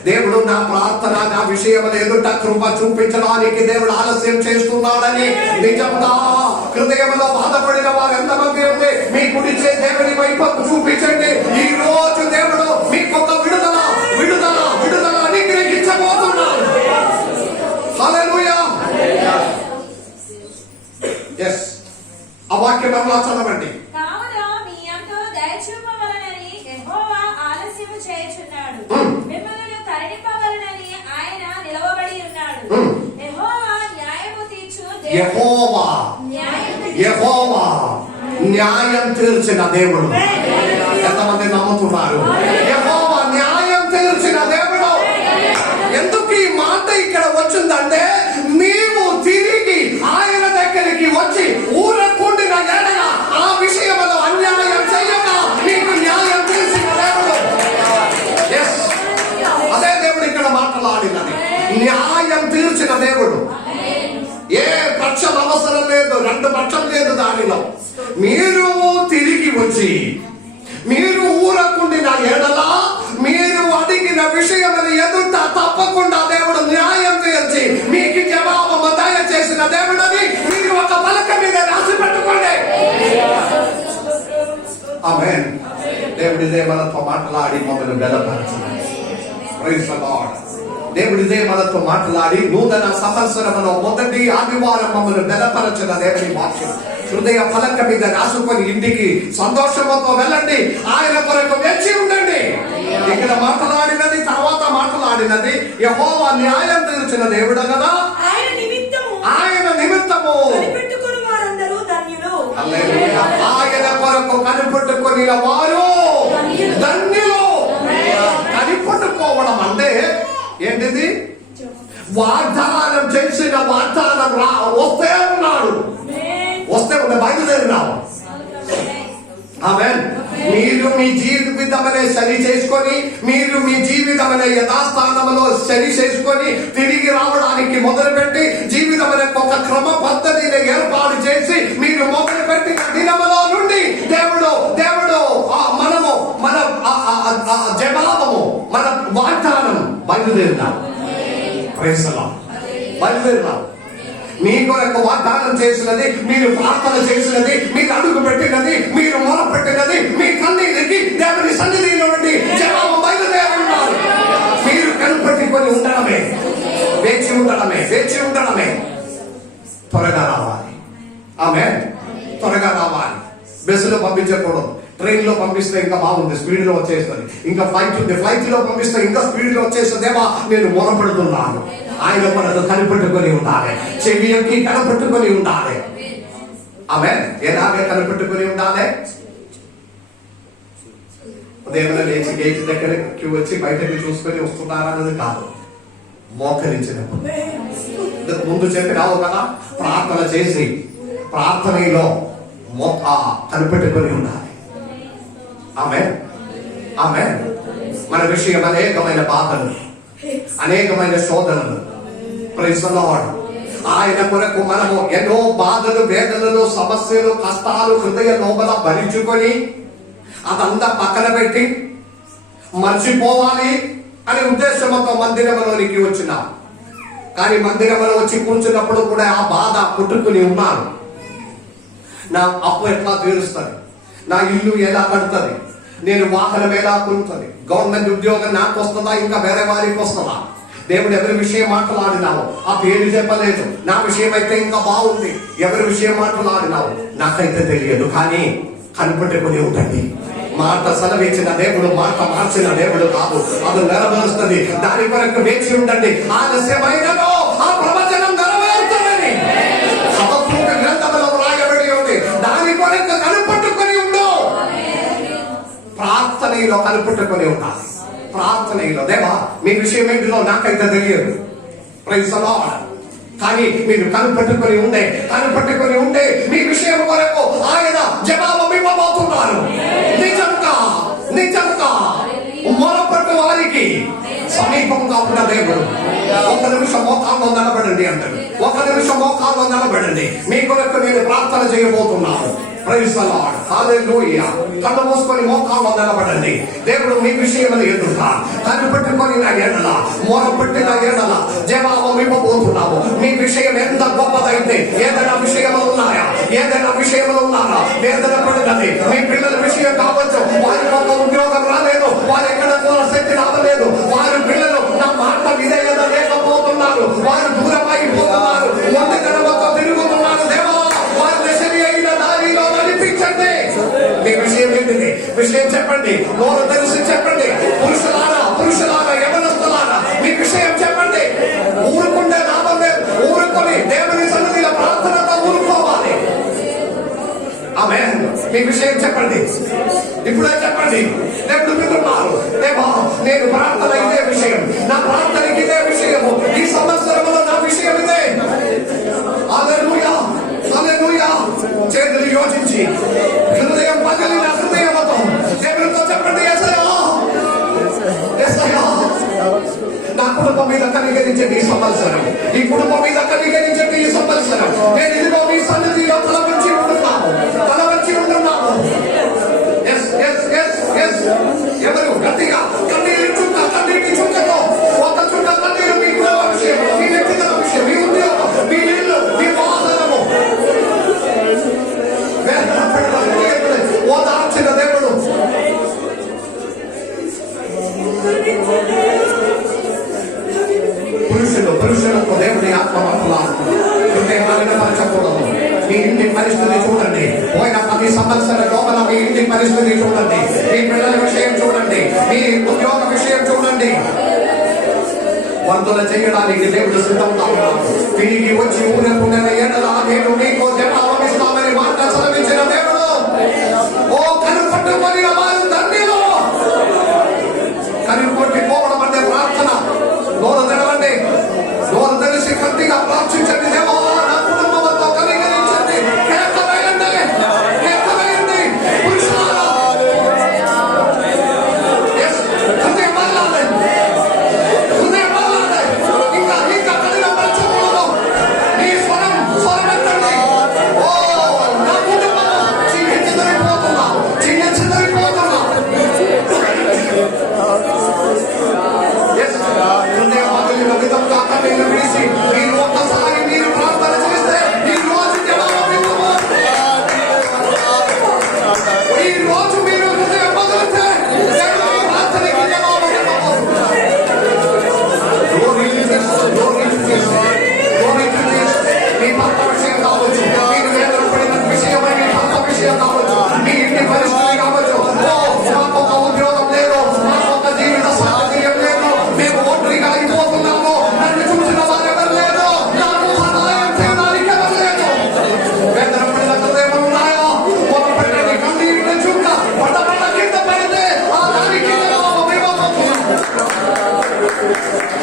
దేవుడు నా ప్రార్థన, నా విషయం ఎదుట కృప చూపించడానికి దేవుడు ఆలస్యం చేస్తున్నాడని నిజంగా హృదయంలో బాధపడిన వారు ఎంతమంది ఉంది? మీ కుడి చేయి దేవుని వైపు చూపించండి. ఈ రోజు దేవుడు మీకు ఒక విడుదల అనుగ్రహించబోతున్నాడు. హల్లెలూయా. yes. ఆ వాక్యం ఎలా చదవండి. యెహోవా న్యాయం తీర్చిన దేవుడు. ఎంతమంది నమ్ముతున్నారు? యెహోవా న్యాయం తీర్చిన దేవుడు. ఎందుకు ఈ మాట ఇక్కడ వచ్చిందంటే, నీవు తిరిగి ఆయన దగ్గరికి వచ్చి ఊరకుండిన ఎడల ఆ విషయంలో అన్యాయం చేయక నీకు న్యాయం తీర్చిన దేవుడు. అదే దేవుడు ఇక్కడ మాట్లాడినది. న్యాయం తీర్చిన దేవుడు. ఏ పక్షం అవసరం లేదు, రెండు పక్షం లేదు దానిలో. మీరు తిరిగి వచ్చి మీరు ఊరకుండిన ఎడల మీరు అడిగిన విషయం ఎదుట తప్పకుండా దేవుడు న్యాయం తీర్చి మీకు జవాబు దయచేసిన దేవుడని మీరు ఒక పలక మీద రాసి పెట్టుకోండి. ఆమేన్. దేవుడిదే మనతో మాట్లాడి మమ్మల్ని బలపరచును. Praise the lord. దేవుడిదే మనతో మాట్లాడి నూతన సంవత్సరంలో మొదటి ఆదివారం మమ్మల్ని బలపరచిన దేవుని వాక్యం హృదయ పలక మీద రాసుకొని ఇంటికి సంతోషంతో వెళ్ళండి. ఆయన కొరకు వేచి ఉండండి. ఇక్కడ మాట్లాడినది, తర్వాత మాట్లాడినది యెహోవా న్యాయం తీర్చిన దేవుడు కదా. ఆయన నిమిత్తము హల్లెలూయా. ఆయన కొరకు కనిపెట్టుకొని వారు ధన్యులు. కనిపెట్టుకోవడం అంటే ఏంటిది? వాగ్దానం చేసిన వాగ్దానం వస్తే ఉన్నాడు, వస్తే ఉన్న బయలుదేరినావు. ఆమేన్. మీరు మీ జీవిత జీవితమనే సరి చేసుకొని, మీరు మీ జీవితమనే యథాస్థానంలో సరి చేసుకొని తిరిగి రావడానికి మొదలుపెట్టి, జీవితం అనే ఒక క్రమ పద్ధతిని ఏర్పాటు చేసి మీరు మొదలుపెట్టిన దినములో నుండి దేవుడు మనము మన జవాబము, మన వాగ్దానం బయలుదేరినాం. బయలుదేరినాం. మీ కొరకు వాగ్దానం చేసినది, మీరు ప్రార్థన చేసినది, మీరు అడుగు పెట్టినది, మీరు మొరపెట్టినది, మీ కన్నీరికి దేవుని సన్నిధిలో నుండి జవాబు బయలుదేరున్నారు. మీరు కనిపెట్టుకొని ఉండడమే, వేచి ఉండడమే. త్వరగా రావాలి. ఆమేన్. త్వరగా రావాలి. బస్సులో పంపించకూడదు. ట్రైన్ లో పంపిస్తే ఇంకా బాగుంది, స్పీడ్ లో వచ్చేస్తుంది. ఇంకా ఫ్లైట్ ఉంది, ఫ్లైట్ లో పంపిస్తే ఇంకా స్పీడ్ లో వచ్చేస్తుందేమో. నేను మొరపెడుతున్నాను. ఆయన మనకు కనిపెట్టుకొని ఉండాలి, చెవి ఎక్కి కనిపెట్టుకొని ఉండాలి. ఆమేన్. ఎలాగే కనిపెట్టుకొని ఉండాలి? ఉదయం లేచి గేట్ దగ్గరికి వచ్చి బయటకి చూసుకొని వస్తున్నారన్నది కాదు. మోకరించినప్పుడు ముందు చెప్పినావు కదా, ప్రార్థన చేసి ప్రార్థనలో కనిపెట్టుకొని ఉండాలి. ఆమేన్. మన విషయం అనేకమైన బాధలు, అనేకమైన శోధనలు. Praise the lord. ఆయన కొరకు మనము ఎన్నో బాధలు, వేదనలు, సమస్యలు, కష్టాలు హృదయ లోపల భరించుకొని అదంతా పక్కన పెట్టి మర్చిపోవాలి అనే ఉద్దేశంతో మందిరంలోనికి వచ్చినాం. కానీ మందిరంలో వచ్చి కూర్చున్నప్పుడు కూడా ఆ బాధ పుట్టుకుని ఉన్నారు. నా అప్పు ఎట్లా తీరుస్తుంది, నా ఇల్లు ఎలా కడుతుంది, నేను వాహనం ఎలా కొనుతుంది, గవర్నమెంట్ ఉద్యోగం నాకు వస్తుందా ఇంకా వేరే వారికి వస్తుందా? దేవుడు ఎవరి విషయం మాట్లాడినావు? ఆ పేరు చెప్పలేదు. నా విషయం అయితే ఇంకా బాగుంది. ఎవరి విషయం మాట్లాడినావు నాకైతే తెలియదు. కానీ కనిపెట్టుకుని ఉంటుంది. మాట సెలవిచ్చిన దేవుడు మాట మార్చిన దేవుడు కాదు, అది నెరవేరుస్తుంది. దాని కొరకు వేచి ఉండండి. ఆలస్యమైనదో ఆ ప్రవచనం నెరవేరుతుందని హబక్కూకు గ్రంథంలో వ్రాయబడి ఉంది. దాని కొరకు కనిపెట్టుకుని ఉండు. ప్రార్థనలో కనిపెట్టుకుని ఉండాలి. ప్రార్థనలో దేవా మీ విషయం ఏంటిలో నాకైతే తెలియదు. Praise the lord. కానీ మీరు కనిపెట్టుకుని ఉండే మీ విషయం కొరకు ఆయన జవాబు ఇవ్వబోతున్నారు. నిజంగా మొరపెట్టు వారికి సమీపంగా ఉన్న దేవుడు. ఒక నిమిషం మోకాల్లో నిలబడండి అంటాడు. ఒక నిమిషం మోకాల్లో నిలబడండి. మీ కొరకు నేను ప్రార్థన చేయబోతున్నాను. Praise the lord. హల్లెలూయా. కళ్ళు మూసుకొని మోకాల్లో నిలబడండి. దేవుడు మీ విషయమని ఎదుట కనిపెట్టుకొని నా ఎడల మొరపెట్టిన ఎడల జవాబు ఇవ్వబోతున్నాము. మీ విషయం ఎంత గొప్పదైతే, ఏదైనా విషయంలో ఉన్నాయా, వేదన పడుతుంది. మీ పిల్లల విషయం కావచ్చు, వారికి ఒక ఉద్యోగం రాలేదు, వారు ఎక్కడ శక్తి రావలేదు, వారి పిల్లలు నా మాట విధేయత లేకపోతున్నారు, వారు దూరం అయిపోతున్నారు, ఒంటరిగా తిరుగుతున్నారు. దేవా వారిని సరి అయిన దారిలో నడిపించండి. మీ విషయం ఏంటిది? విషయం చెప్పండి. నోరు తెలిసి చెప్పండి. పురుషులారా యవనస్తులారా మీ విషయం చెప్పండి. ఊరుకుంటే లాభం లేదు. ఊరుకొని దేవుని సన్నిధిలో ప్రార్థనతో ఊరుకోవాలి. ఆమేన్. మీ విషయం చెప్పండి. ఇప్పుడే చెప్పండి. దేవుడు వింటున్నారు. దేవా నేను ప్రార్థన ఇదే విషయం, నా ప్రార్థనకి ఇదే విషయము, ఈ సంవత్సరంలో నా విషయం ఇదే. హల్లెలూయా. చేతులు యోచించి హృదయం పగలిన హృదయంతో దేవుడితో చెప్పండి. యేసయ్యా నా కుటుంబం మీద కనికరించండి ఈ సంవత్సరం, ఈ కుటుంబం మీద కనికరించండి ఈ సంవత్సరం. నేను ఇదిగో మీ సన్నిధిలో తల వంచి ఉంటున్నాము. ఎవరు గట్టిగా కన్నీటి చుక్కతో ఒక చుక్క కన్నీరు మీ కుటుంబ విషయం, మీ వ్యక్తిగత విషయం, మీ ఉద్యోగం, మీ ఇల్లు, మీ వాహనము ఓదార్చిన దేవుడు. పురుషులకు దేవుని ఆత్మ మాట్లాడుతున్నారు. మీ ఇంటి పరిస్థితి చూడండి. పోయిన 10 సంవత్సరాల లోపల మీ ఇంటి పరిస్థితి చూడండి. మీ పిల్లల విషయం చూడండి. మీ ఉద్యోగ విషయం చూడండి. వర్ధన చేయడానికి దేవుడు సిద్ధంగా ఉన్నాడు. తిరిగి వచ్చి ఊరేపుండిన ఎడల నేను మీకు జవాబు ఇస్తామని మాట సెలవించిన దేవుడు. ఓ కనిపట్టుకొని వారు ధన్యులు. కనిపట్టి పోవడం అంటే ప్రార్థన. నోరు తెరవండి. నోరు తెలిసి గట్టిగా ప్రార్థించండి. దేవా నా కుటుంబంతో కనికరించండి. కేక వేయండి. పురుషులారా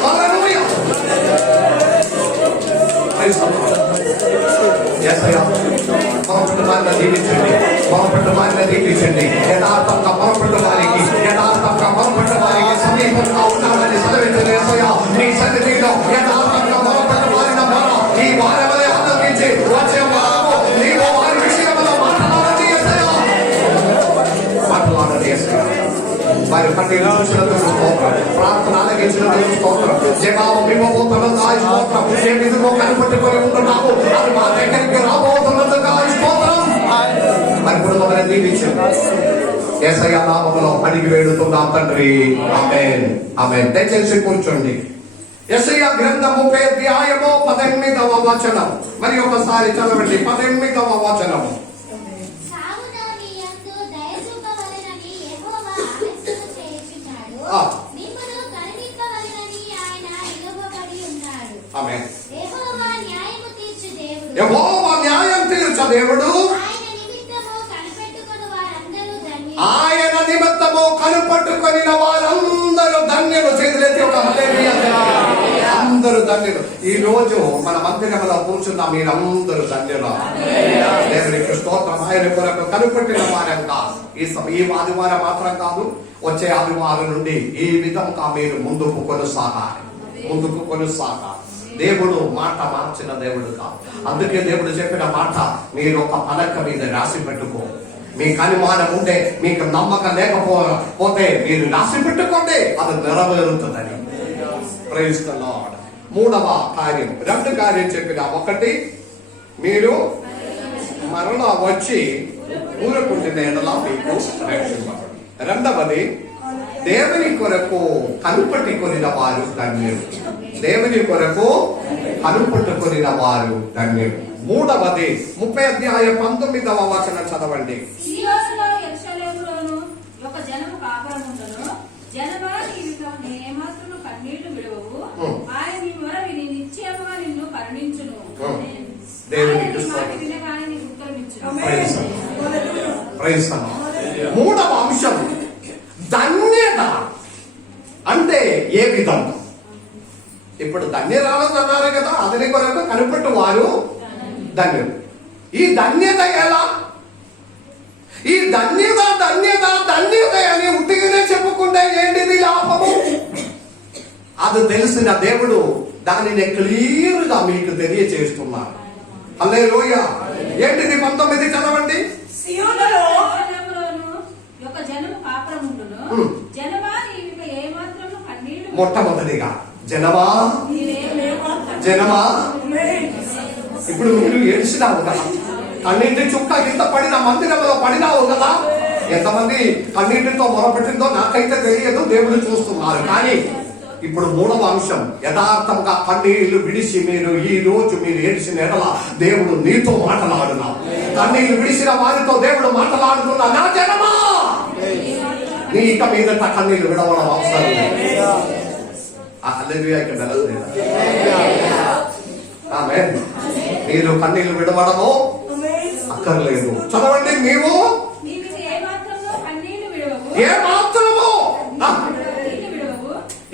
హల్లెలూయా. యేసయ్యా మొరపెట్టు వారిని దీవించండి, మొరపెట్టు వారిని దీవించండి. యథార్థంగా మొరపెట్టు వారికి, యథార్థంగా మొరపెట్టు వారికి సమీపంగా ఉండాలని సెలవించండి. యేసయ్యా నీ సన్నిధిలో యథార్థంగా మొరపెట్టు వారిన మొర ఈ వారవలే ఆలోచించి వచ్చే వారము నీవు వారి విషయంలో మాట్లాడాలని యేసయ్యా, మాట్లాడాలని యేసయ్యా. వారి కన్నీరు చూసినందుకు స్తోత్రం, ప్రార్థన ఆలకించినందుకు స్తోత్రం, జవాబు ఇవ్వబోతున్నందుకు స్తోత్రం. ఏ విధంగా కనిపెట్టుకొని ఉంటున్నాము అది మా దగ్గరికి రాబోతున్నందుకు స్తోత్రం. మరి కుటుంబాన్ని దీవించండి. యేసయ్య నామములో అడిగి వేడుతున్నాం తండ్రి, ఆమేన్, ఆమేన్. దయచేసి కూర్చోండి. యెషయా గ్రంథము 30వ అధ్యాయము 18వ వచనం. మరి ఒకసారి చదవండి. 18వ వచనం. యెహోవా న్యాయం తీర్చు దేవుడు, ఆయన నిమిత్తము కనిపెట్టుకొనిన వారందరూ ధన్యులు. చేతులెత్తి ఒక హల్లెలూయా. అందరూ ధన్యులు. ఈ రోజు మన మందిరంలో కూర్చున్న మీరందరూ ధన్యులు. దేవునికి స్తోత్రం. ఆయన కొరకు కనిపెట్టిన వారంగా ఈ ఆదివారం మాత్రం కాదు, వచ్చే ఆదివారం నుండి ఈ విధంగా మీరు ముందుకు కొనసాగాలి, ముందుకు కొనసాగాలి. దేవుడు మాట మార్చిన దేవుడు కాదు. అందుకే దేవుడు చెప్పిన మాట మీరు ఒక పలక మీద రాసి పెట్టుకో. మీకు అనుమానం ఉంటే, మీకు నమ్మకం లేకపోతే మీరు రాసి పెట్టుకోండి, అది నెరవేరుతుందని. Praise the lord. మూడవ కార్యం, 2 కార్యం చెప్పిన. ఒకటి, మీరు మరలా వచ్చి ఊరకుండిన ఎడల మీకు రక్షింపబడు. రెండవది, దేవుని కొరకు కనిపెట్టుకొనిన వారు ధన్యులు. దేవుని కొరకు కనిపెట్టుకొనిన వారు ధన్యులు. మూడవది 30వ అధ్యాయం 19వ వచనం చదవండి. మూడవ అంశం ధన్యత అంటే ఏ విధంగా. ఇప్పుడు ధన్యరాలని అన్నారు కదా, అతని కొరకు కనిపెట్టు వారు ధన్యులు. ఈ ధన్యత ఎలా? ఈ ధన్యత ధన్యత ధన్యత అని ఉట్టిగానే చెప్పుకుంటే ఏంటిది లాభము? అది తెలిసిన దేవుడు దానిని క్లియర్ గా మీకు తెలియచేస్తున్నారు. హల్లెలూయా. ఏంటిది? 19 చదవండి. మొట్టమొదటిగా జనమా జనమా. ఇప్పుడు మీరు ఏడ్చినావు కదా, కన్నీటి చుక్క ఇంత పడిన మందిరంలో పడినావు కదా. ఎంతమంది కన్నీటితో మొరపెట్టిందో నాకైతే తెలియదు, దేవుడు చూస్తున్నారు. కానీ ఇప్పుడు మూడవ అంశం, యథార్థంగా కన్నీళ్లు విడిచి మీరు ఈ రోజు మీరు ఏడ్చిన ఎడల దేవుడు నీతో మాట్లాడున్నావు. కన్నీళ్లు విడిచిన వారితో దేవుడు మాట్లాడుతున్నా. నా జనమా, నీ ఇక మీదట కన్నీళ్లు విడవడం అవసరం లేదు. ఆమేన్. మీరు కన్నీళ్లు విడవడము అక్కర్లేదు. చదవండి. నీవు ఏ మాత్రము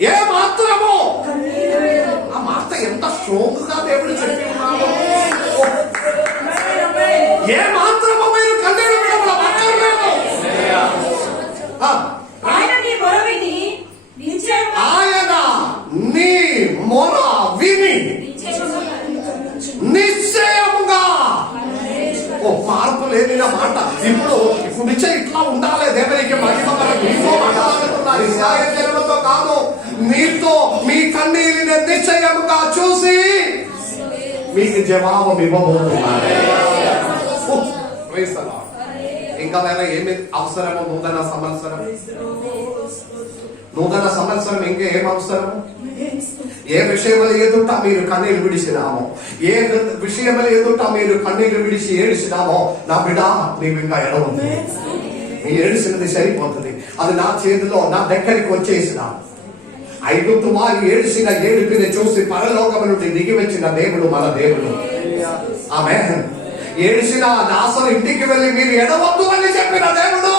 ఏ మాత్రము. ఆ మాట ఎంత స్ట్రాంగ్ గా దేవుడు చెప్తున్నాడు. ఏ మాత్రము మీరు కన్నీళ్లు విడవడం అక్కర్లేదు. ఆయన నీ మొర విని నిశ్చయముగా. మార్పు లేని మాట. ఇప్పుడు నిశ్చయ ఇట్లా ఉండాలి. దేవునికి మహిమ. మీతో మాట్లాడుతున్నారు, ఇస్రాయేలు జనముతో కాదు, మీతో మీ కన్నీళ్ళని నిశ్చయముగా చూసి మీకు జవాబు ఇవ్వబోతున్నారు. ఇంకా వేరే ఏమి అవసరము? నూతన సంవత్సరం, నూతన సంవత్సరం ఇంకా ఏం అవసరము? ఏ విషయముల ఎదుట మీరు కన్నీళ్లు విడిచినామో, ఏ విషయముల ఎదుట మీరు కన్నీళ్లు విడిచి ఏడిచినామో, నా బిడ్డ నీవు ఇంకా ఎడవుతుంది. నీ ఏడిసినది సరిపోతుంది. అది నా చేతిలో నా దగ్గరికి వచ్చేసిన. ఐగుప్తు వారు ఏడిసిన ఏడుపుని చూసి పరలోకము నుండి దిగి వచ్చిన దేవుడు మన దేవుడు. ఆమేన్. ఏడిసిన దాసులు ఇంటికి వెళ్ళి మీరు ఎడవద్దు అని చెప్పిన దేవుడు.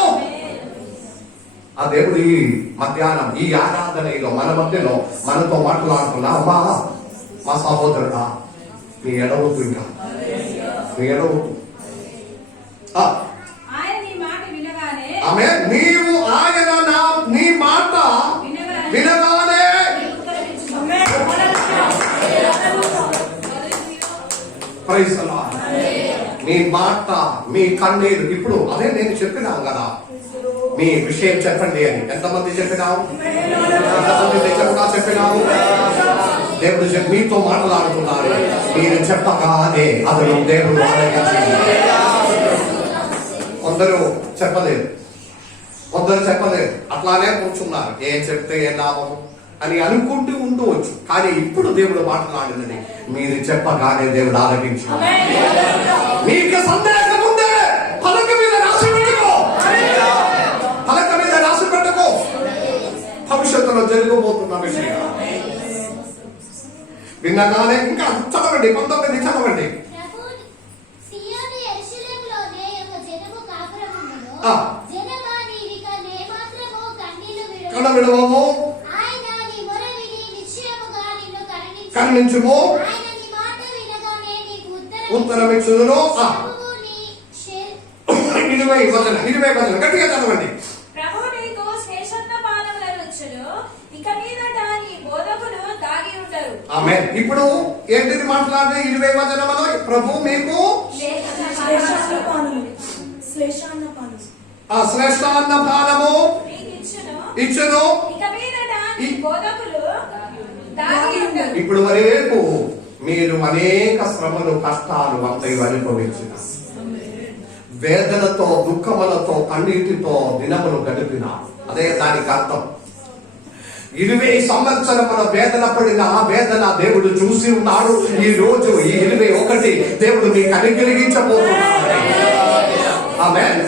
ఆ దేవుడు ఈ మధ్యాహ్నం ఈ ఆరాధనలో మన మధ్యలో మనతో మాట్లాడుతున్నా, అమ్మా మా సహోదరుడా నీ ఎడవద్దు, ఇంకా నీ ఎడవద్దు. ఆమె నీవు ఆయన నీ మాట వినగానే ప్రైజ్ ది లార్డ్. మీ మాట మీ కన్నీరు, ఇప్పుడు అదే నేను చెప్పినాను కదా, మీ విషయం చెప్పండి అని. ఎంతమంది చెప్పినావు? ఎంతమంది నిజంగా చెప్పినావు? దేవుడు మీతో మాట్లాడుతున్నారు. మీరు చెప్పగానే అతను దేవుడు ఆలకించింది. కొందరు చెప్పలేదు, కొందరు చెప్పలేదు, అట్లానే కూర్చున్నారు. ఏం చెప్తే ఏం లాభం అని అనుకుంటూ ఉండవచ్చు. కానీ ఇప్పుడు దేవుడు మాట్లాడినది మీరు చెప్పగానే దేవుడు ఆలకించింది. మీకు సందేహం ఉందే పలక మీద రాసి పెట్టుకో, పలక మీద రాసి పెట్టుకో. భవిష్యత్తులో జరగబోతున్న విషయం విన్నగానే ఇంకా చదవండి, 19 చదవండి. కనబడము కరుణించుము, ఉత్తరమిచ్చును. 20 వచనం గట్టిగా చదవండి. ఆమేన్. ఇప్పుడు ఏంటిది మాట్లాడే 20 వచనంలో? ప్రభు మీకు శ్రేష్ఠాన్న పానము ఇచ్చును. ఇప్పుడు వరకు మీరు అనేక శ్రమలు కష్టాలు అంతవి అనుభవించిన, వేదనతో దుఃఖములతో కన్నీటితో దినములు గడిపిన, అదే దానికి అర్థం. 20 సంవత్సరముల వేదన పడిన ఆ వేదన దేవుడు చూసి ఉన్నాడు. ఈ రోజు ఈ 21 దేవుడు మీకు అనుగ్రహించబోతున్నాడు. ఆమేన్.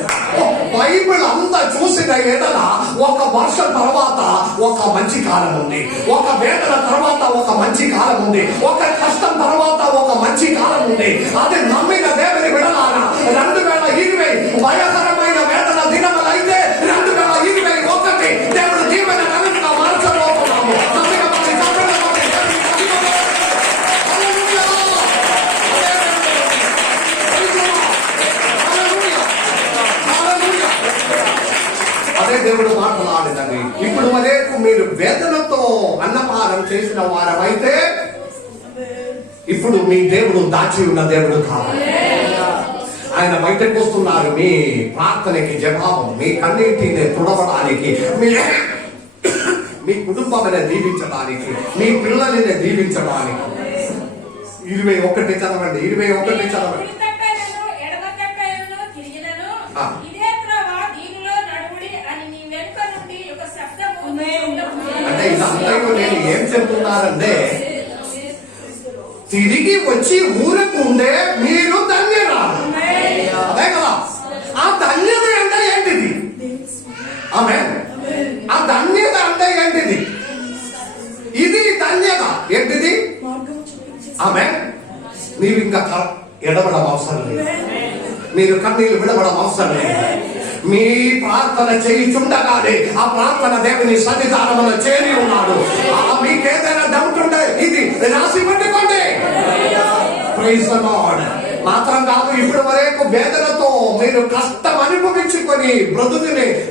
బైబిల్ అంతా చూసిన ఎడల ఒక వర్షం తర్వాత ఒక మంచి కాలం ఉంది, ఒక వేదన తర్వాత ఒక మంచి కాలం ఉంది, ఒక కష్టం తర్వాత ఒక మంచి కాలం ఉంది. అది నమ్మిన దేవుని విడలారా 2020 భయంకరమైన వేదన దినములు అయితే 2021 దేవుడు దీవెన కనుక మార్చబోతున్నాము. అదే దేవుడు మాట్లాడినది. ఇప్పుడు వరకు మీరు వేదనతో అన్నపానం చేసిన వారమైతే ఇప్పుడు మీ దేవుడు దాచి ఉన్న దేవుడు కావాలి. ఆయన బయటకు వస్తున్నారు. మీ ప్రార్థనకి జవాబు, మీ కన్నీటిని తుడవడానికి, మీ కుటుంబాన్ని దీవించడానికి, మీ పిల్లల్ని దీవించడానికి. 21 చదవండి. 21 చదవండి. అంటే ఇదంతా నేను ఏం చెప్తున్నానంటే, తిరిగి వచ్చి ఊరకు ఉండే మీరు ధన్యురాలు. అదే కదా. ఆ ధన్యత అంటే ఏంటిది? ఆమేన్. ఆ ధన్యత అంటే ఏంటిది? ఇది ధన్యత ఏంటిది? ఆమేన్. మీరు ఇంకా ఎడబడం అవసరం లేదు, మీరు కన్నీళ్ళు విడవడం అవసరం లేదు. మీ ప్రార్థన చేయుచుండగానే ఆ ప్రార్థన దేవుని సన్నిధానంలో చేరి ఉన్నాడు. మీకేదైనా డౌట్ ఉంటే ఇది రాసి పెట్టుకోండి. Praise the lord. మాత్రం కాదు, ఇప్పుడు వరకు వేదనతో మీరు కష్టం అనుభవించుకొని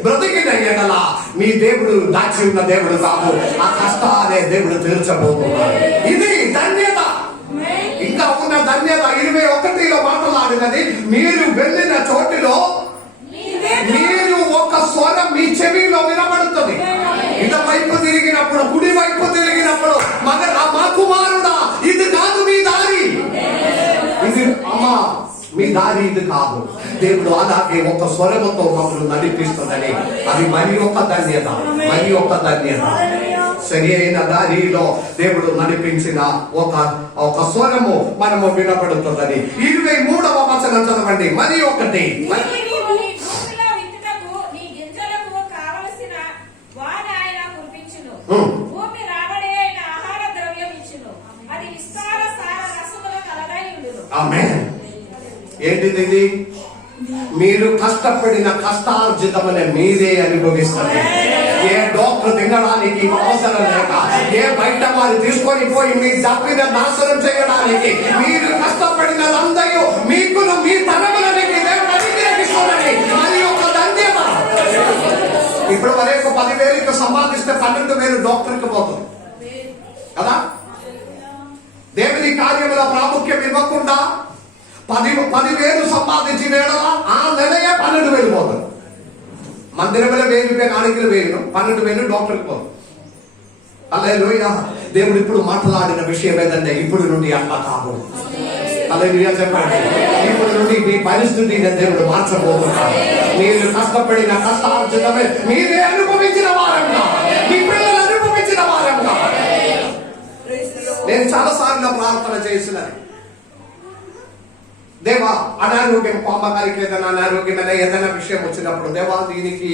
బ్రతికిన ఎడల మీ దేవుడు దాచి ఉన్న దేవుడు కాదు, ఆ కష్టాలే దేవుడు తీర్చబోతున్నాడు. ఇది ధన్యత. ఇంకా ఉన్న ధన్యత 21లో మాట్లాడినది, మీరు వెళ్ళిన చోటిలో మీరు ఒక స్వరం మీ చెవిలో వినబడుతుంది. ఇటువైపు తిరిగినప్పుడు, కుడి వైపు తిరిగినప్పుడు, మా కుమారుడా ఇది కాదు మీ దారి, ఇది అమ్మా మీ దారి ఇది కాదు. దేవుడు అలాగే ఒక స్వరముతో మమ్మల్ని నడిపిస్తుందని, అది మరి ఒక ధన్యత, మరి ఒక ధన్యత. సరి అయిన దారిలో దేవుడు నడిపించిన ఒక స్వరము మనము వినపడుతుందని. 23వ వచనం చదవండి. మరి ఒకటి, ఆమేన్. ఏంటిది ఇది? మీరు కష్టపడిన కష్టార్జితమనే మీరే అనుభవిస్తారు. ఏ డాక్టర్ తినడానికి అవసరం లేక, ఏ బయట వారు తీసుకొని పోయి మీ డబ్బున నాశనం చేయడానికి మీరు కష్టపడినదందరూ మీకును మీ తరములకి దేవుడు అనుగ్రహిస్తాడని మరి ఒక ధన్యత. ఇప్పుడు వరకు 10,000 సంపాదిస్తే 12,000 డాక్టర్కి పోతుంది కదా. దేవుని కార్యముల ప్రాముఖ్యం ఇవ్వకుండా 10,000 సంపాదించిన ఆ నెలయే 12,000 పోతుంది. మందిరంలో 1,000 రూపాయలు కాணிకలు వేయను, 12,000 డాక్టర్కి పోతుంది. హల్లెలూయా. దేవుడు ఇప్పుడు మాట్లాడిన విషయం ఏదంటే ఇప్పుడు నుండి అట్లా కాదు. హల్లెలూయా చెప్పండి. ఇప్పుడు నుండి మీ పరిస్థితిని దేవుడు మార్చబోతున్నాడు. మీరు కష్టపడిన కష్టార్జితమే మీరే అనుభవించిన వారంగా, మీ పిల్లలు అనుభవించిన వారంగా. నేను చాలా సార్లు ప్రార్థన చేసినది, దేవా అనారోగ్యం, పాపగారికి ఏదైనా అనారోగ్యమైన ఏదైనా విషయం వచ్చినప్పుడు, దేవా దీనికి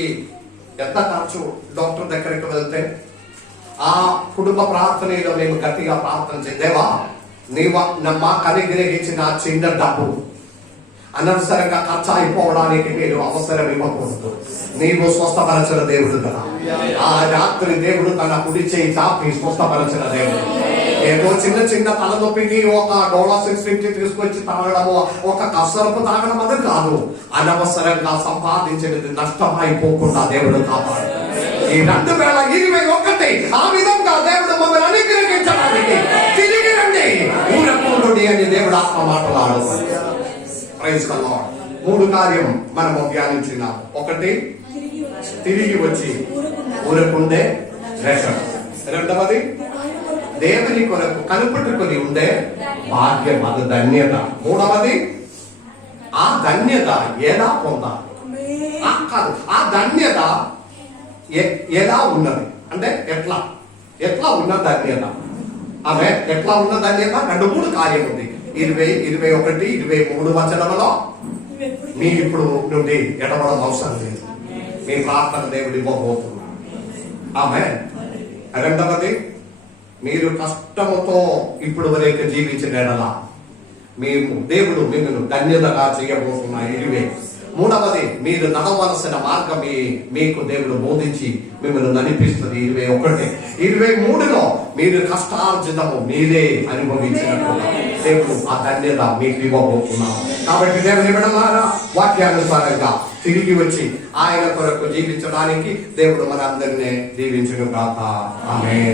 ఎంత ఖర్చు, డాక్టర్ దగ్గరికి వెళ్తే ఆ కుటుంబ ప్రార్థనలో మేము గట్టిగా ప్రార్థన చేయ, దేవా నీవు మాకు అనుగ్రహించిన చిన్న డబ్బు అనవసరంగా ఖర్చు అయిపోవడానికి మీరు అవసరం ఇవ్వకూడదు. నీవు స్వస్థపరచిన దేవుడు కదా. ఆ రాత్రి దేవుడు తన కుడి చేయి చాపి స్వస్థపరచిన దేవుడు. ఏదో చిన్న తలనొప్పికి ఒక డోలా 650 తీసుకొచ్చి తాగడము, ఒక కసరపు తాగడం అది కాదు. అనవసరంగా సంపాదించినది నష్టమైపోకుండా దేవుడు కాపాడు. ఈ 2021 ఆ విధంగా దేవుడు మమ్మల్ని అనుగ్రహించడానికి తిరిగి రండి, ఊరకుండుడి అని దేవుడు ఆత్మ మాటలాడు. Praise the lord. 3 కార్యం మనము ధ్యానించినాం. 1 తిరిగి వచ్చి ఊరకుండే రక్షణ. 2వది దేవుని కొరకు కనుపట్టుకొని ఉండే భాగ్యం, అది ధన్యత. 3వది ఆ ధన్యత ఎలా పొందాలి కాదు, ఆ ధన్యత ఎలా ఉన్నది అంటే ఎట్లా ఉన్న ధన్యత. ఆమె ఎట్లా ఉన్న ధన్యత 2-3 కార్యం ఉంది. 20, 21, 23 వచనములో మీ ఇప్పుడు నుండి ఎడవడం అవసరం లేదు. మీ ప్రార్థన దేవుడు ఇవ్వబోతున్నాడు. ఆమె 2వది మీరు కష్టముతో ఇప్పుడు వరకు జీవించిన ఎడల మేము దేవుడు మిమ్మల్ని ధన్యతగా చేయబోతున్నాయి. 3వది మీరు నడవలసిన మార్గం మీకు దేవుడు బోధించి మిమ్మల్ని నడిపిస్తుంది. 21, 23లో మీరు కష్టార్జితము మీరే అనుభవించినట్టు దేవుడు ఆ ధన్యత మీకు ఇవ్వబోతున్నాము. కాబట్టి దేవుని బిడ్డలారా, వాక్యానుసారంగా తిరిగి వచ్చి ఆయన కొరకు జీవించడానికి దేవుడు మనందరినీ దీవించును గాక. ఆమేన్.